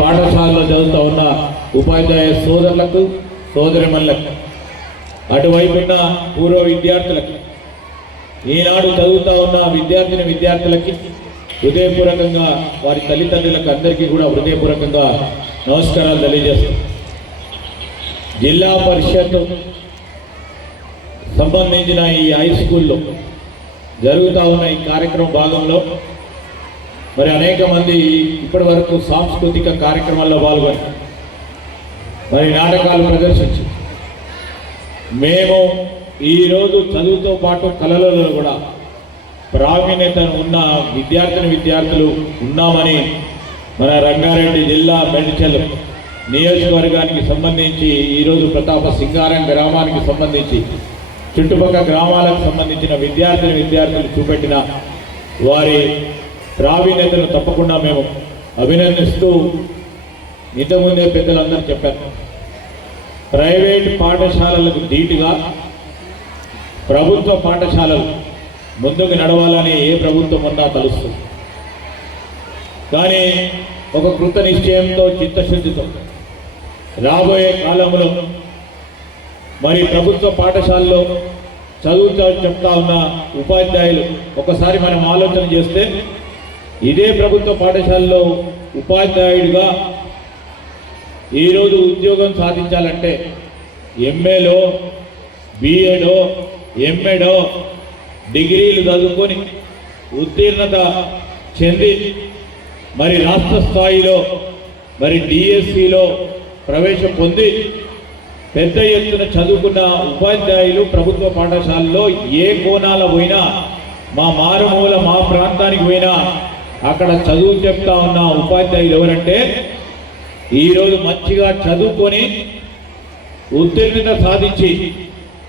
పాఠశాలలో చదువుతూ ఉన్న ఉపాధ్యాయ సోదరులకు సోదరిమణులకు అటువైపు ఉన్న పూర్వ విద్యార్థులకు ఈనాడు చదువుతూ ఉన్న విద్యార్థిని విద్యార్థులకి హృదయపూర్వకంగా వారి తల్లిదండ్రులకు అందరికీ కూడా హృదయపూర్వకంగా నమస్కారాలు తెలియజేస్తాం జిల్లా పరిషత్ సంబంధించిన ఈ హై స్కూల్లో జరుగుతూ ఉన్న ఈ కార్యక్రమం భాగంలో మరి అనేక మంది ఇప్పటి వరకు సాంస్కృతిక కార్యక్రమాల్లో పాల్గొని మరి నాటకాలు ప్రదర్శించి మేము ఈరోజు చదువుతో పాటు కళలలో కూడా ప్రావీణ్యత ఉన్న విద్యార్థిని విద్యార్థులు ఉన్నామని మన రంగారెడ్డి జిల్లా మెడిచల్ నియోజకవర్గానికి సంబంధించి ఈరోజు ప్రతాప సింగారం గ్రామానికి సంబంధించి చుట్టుపక్కల గ్రామాలకు సంబంధించిన విద్యార్థిని విద్యార్థులు చూపెట్టిన వారి ప్రావీణ్యతను తప్పకుండా మేము అభినందిస్తూ ఇంతకుముందే పెద్దలందరూ చెప్పారు. ప్రైవేట్ పాఠశాలలకు ధీటుగా ప్రభుత్వ పాఠశాలలు ముందుకు నడవాలని ఏ ప్రభుత్వం ఉన్నా తలుస్తుంది. కానీ ఒక కృత నిశ్చయంతో చిత్తశుద్ధితో రాబోయే కాలంలో మరి ప్రభుత్వ పాఠశాలలో చదువుతా చెప్తా ఉన్న ఉపాధ్యాయులు ఒకసారి మనం ఆలోచన చేస్తే ఇదే ప్రభుత్వ పాఠశాలలో ఉపాధ్యాయుడిగా ఈరోజు ఉద్యోగం సాధించాలంటే ఎంఏలో బీఏడో ఎంఏడో డిగ్రీలు చదువుకొని ఉత్తీర్ణత చెంది మరి రాష్ట్ర స్థాయిలో మరి డిఎస్సిలో ప్రవేశం పొంది పెద్ద ఎత్తున చదువుకున్న ఉపాధ్యాయులు ప్రభుత్వ పాఠశాలలో ఏ కోణాల పోయినా మా మారుమూల మా అక్కడ చదువు చెప్తా ఉన్న ఉపాధ్యాయులు ఎవరంటే ఈరోజు మంచిగా చదువుకొని ఉత్తీర్ణత సాధించి